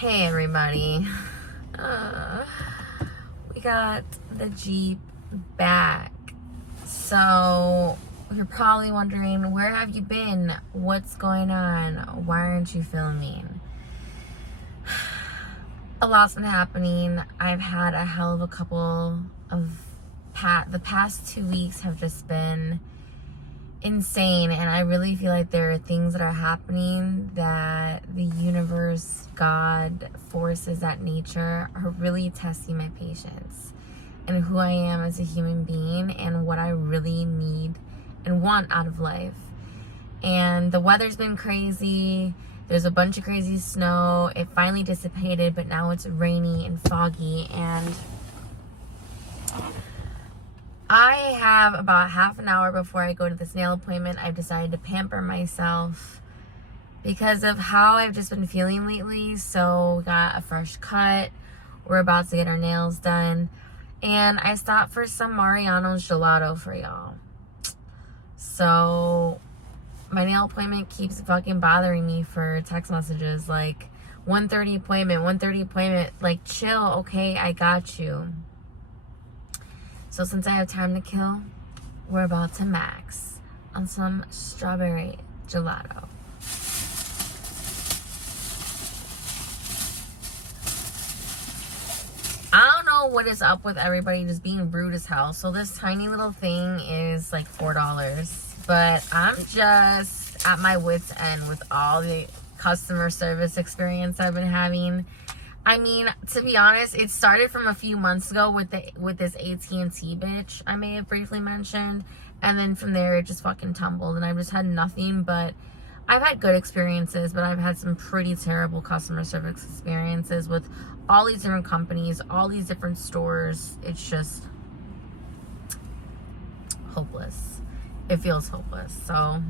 Hey everybody, we got the Jeep back. So you're probably wondering, where have you been? What's going on? Why aren't you filming? A lot's been happening. I've had a hell of a couple of the past 2 weeks have just been insane, and I really feel like there are things that are happening that the universe, God, forces at nature are really testing my patience and who I am as a human being and what I really need and want out of life. And the weather's been crazy. There's a bunch of crazy snow. It finally dissipated, but now it's rainy and foggy, and I have about half an hour before I go to this nail appointment. I've decided to pamper myself because of how I've just been feeling lately. So we got a fresh cut. We're about to get our nails done. And I stopped for some Mariano's Gelato for y'all. So my nail appointment keeps fucking bothering me for text messages like 1:30 appointment, 1:30 appointment. Like, chill, okay? I got you. So since I have time to kill, we're about to max on some strawberry gelato. I don't know what is up with everybody just being rude as hell. So this tiny little thing is like $4, but I'm just at my wit's end with all the customer service experience I've been having. I mean, to be honest, it started from a few months ago with this AT&T bitch I may have briefly mentioned, and then from there it just fucking tumbled, and I've just had nothing but, I've had good experiences, but I've had some pretty terrible customer service experiences with all these different companies, all these different stores. It's just hopeless. It feels hopeless. So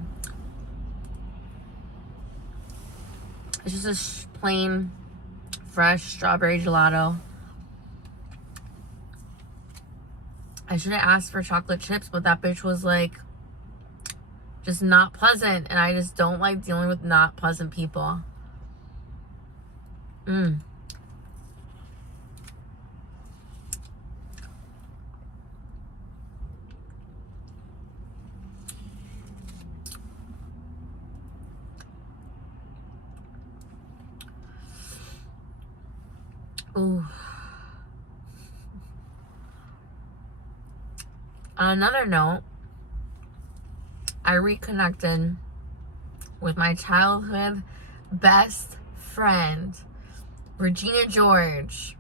it's just a plain fresh strawberry gelato. I should have asked for chocolate chips, but that bitch was like just not pleasant, and I just don't like dealing with not pleasant people. Ooh. On another note, I reconnected with my childhood best friend, Regina George.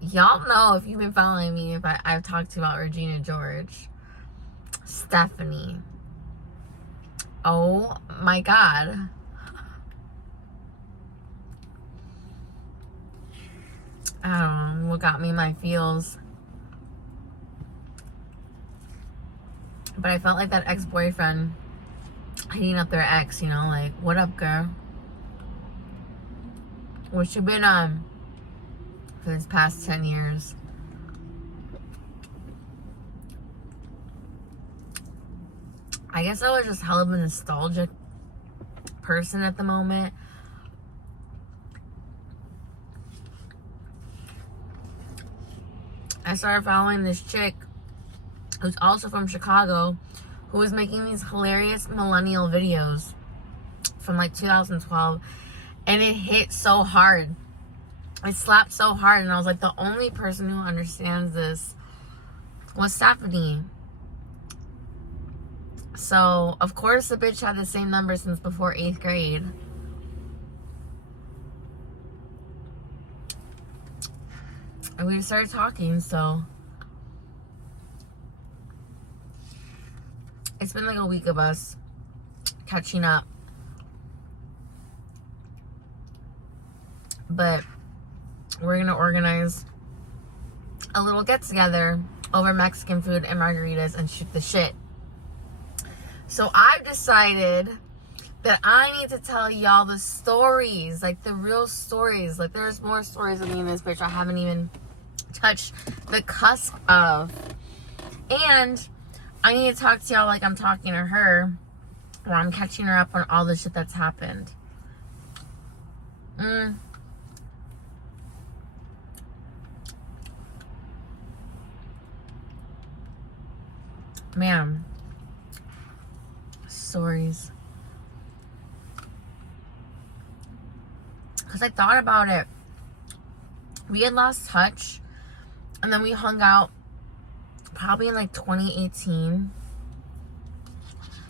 Y'all know, if you've been following me, if I've talked about Regina George. Stephanie. Oh my God. I don't know what got me in my feels. But I felt like that ex-boyfriend hitting up their ex, you know, like, what up, girl? What you been on for this past 10 years? I guess I was just hell of a nostalgic person at the moment. I started following this chick who's also from Chicago, who was making these hilarious millennial videos from like 2012, and it hit so hard. It slapped so hard, and I was like, the only person who understands this was Stephanie. So, of course, the bitch had the same number since before 8th grade. And we started talking, so it's been like a week of us catching up. But we're gonna organize a little get together over Mexican food and margaritas and shoot the shit. So I've decided that I need to tell y'all the stories, like the real stories. Like, there's more stories of me and this bitch I haven't even touched the cusp of. And I need to talk to y'all like I'm talking to her, or I'm catching her up on all the shit that's happened. Man. Stories. Because I thought about it. We had lost touch. And then we hung out probably in like 2018.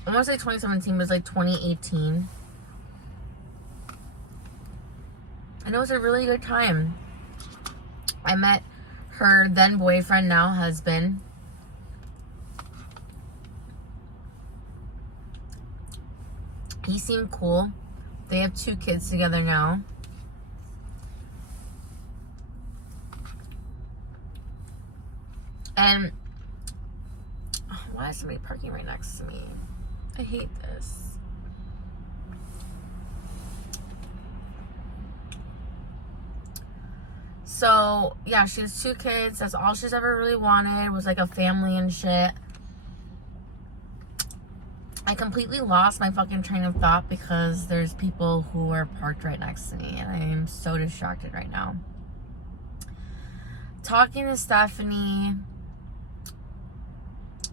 I want to say 2017, but it's like 2018. And it was a really good time. I met her then boyfriend, now husband. He seemed cool. They have 2 kids together now. And why is somebody parking right next to me? I hate this. So, yeah, she has 2 kids. That's all she's ever really wanted, was like a family and shit. I completely lost my fucking train of thought because there's people who are parked right next to me, and I am so distracted right now. Talking to Stephanie.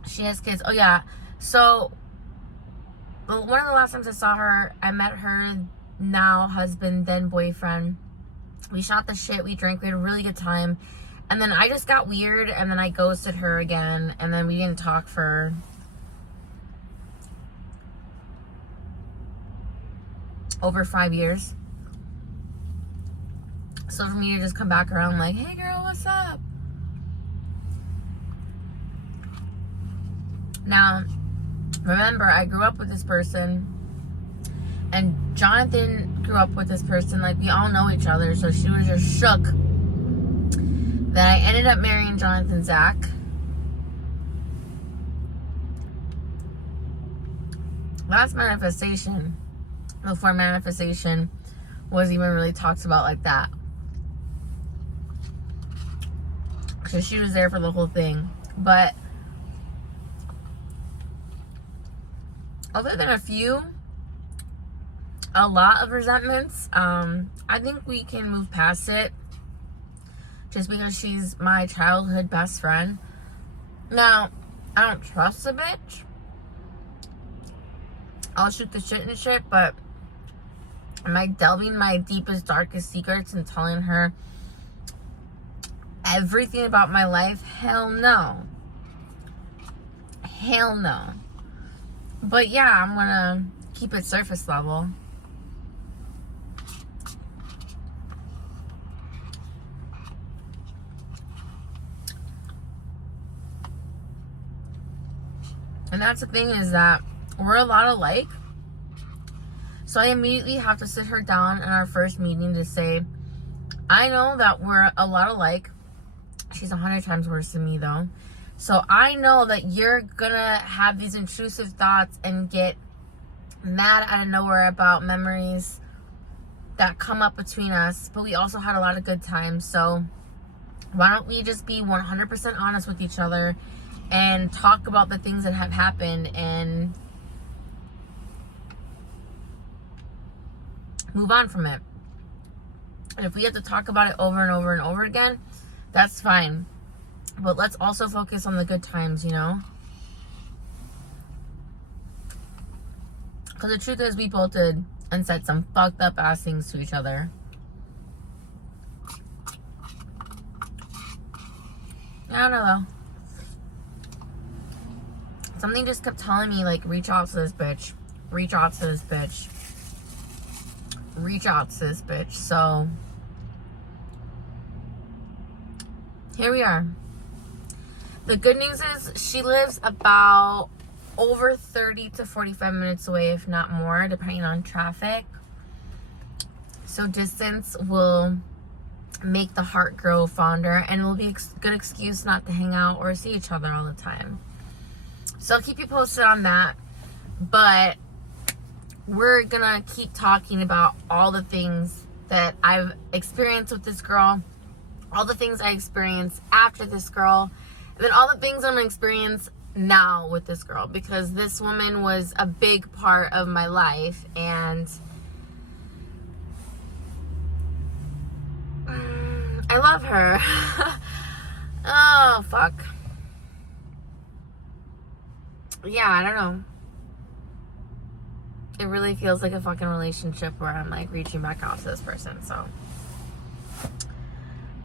She has kids. Oh, yeah. So, one of the last times I saw her, I met her now husband, then boyfriend. We shot the shit. We drank. We had a really good time. And then I just got weird, and then I ghosted her again. And then we didn't talk for over 5 years. So for me to just come back around like, hey girl, what's up? Now, remember, I grew up with this person, and Jonathan grew up with this person. Like, we all know each other, so she was just shook that I ended up marrying Jonathan Zach. Last manifestation, before manifestation was even really talked about like that. So she was there for the whole thing. But other than a lot of resentments, I think we can move past it. Just because she's my childhood best friend. Now, I don't trust the bitch. I'll shoot the shit and shit, but am I delving my deepest, darkest secrets and telling her everything about my life? Hell no. Hell no. But yeah, I'm gonna keep it surface level. And that's the thing, is that we're a lot alike. So I immediately have to sit her down in our first meeting to say, I know that we're a lot alike. She's 100 times worse than me, though. So I know that you're gonna have these intrusive thoughts and get mad out of nowhere about memories that come up between us. But we also had a lot of good times. So why don't we just be 100% honest with each other and talk about the things that have happened and move on from it. And if we have to talk about it over and over and over again, that's fine. But let's also focus on the good times, you know? Because the truth is, we both did and said some fucked up ass things to each other. I don't know, though. Something just kept telling me, like, reach out to this bitch. Reach out to this bitch. Reach out to this bitch. So here we are. The good news is she lives about over 30 to 45 minutes away, if not more, depending on traffic. So distance will make the heart grow fonder, and it will be a good excuse not to hang out or see each other all the time. So I'll keep you posted on that. But we're gonna keep talking about all the things that I've experienced with this girl, all the things I experienced after this girl, and then all the things I'm gonna experience now with this girl, because this woman was a big part of my life. And I love her. Oh, fuck. Yeah, I don't know. It really feels like a fucking relationship where I'm like reaching back out to this person. So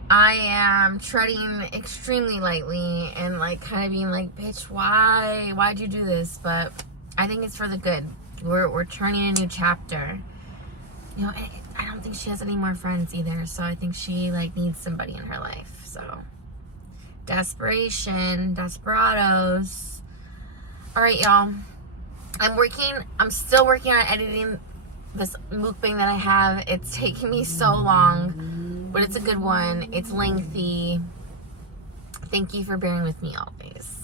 I am treading extremely lightly and like kind of being like, bitch, why'd you do this? But I think it's for the good. We're turning a new chapter. You know, I don't think she has any more friends either. So I think she like needs somebody in her life. So desperation, desperados. All right, y'all. I'm still working on editing this mukbang that I have. It's taking me so long, but it's a good one. It's lengthy. Thank you for bearing with me always.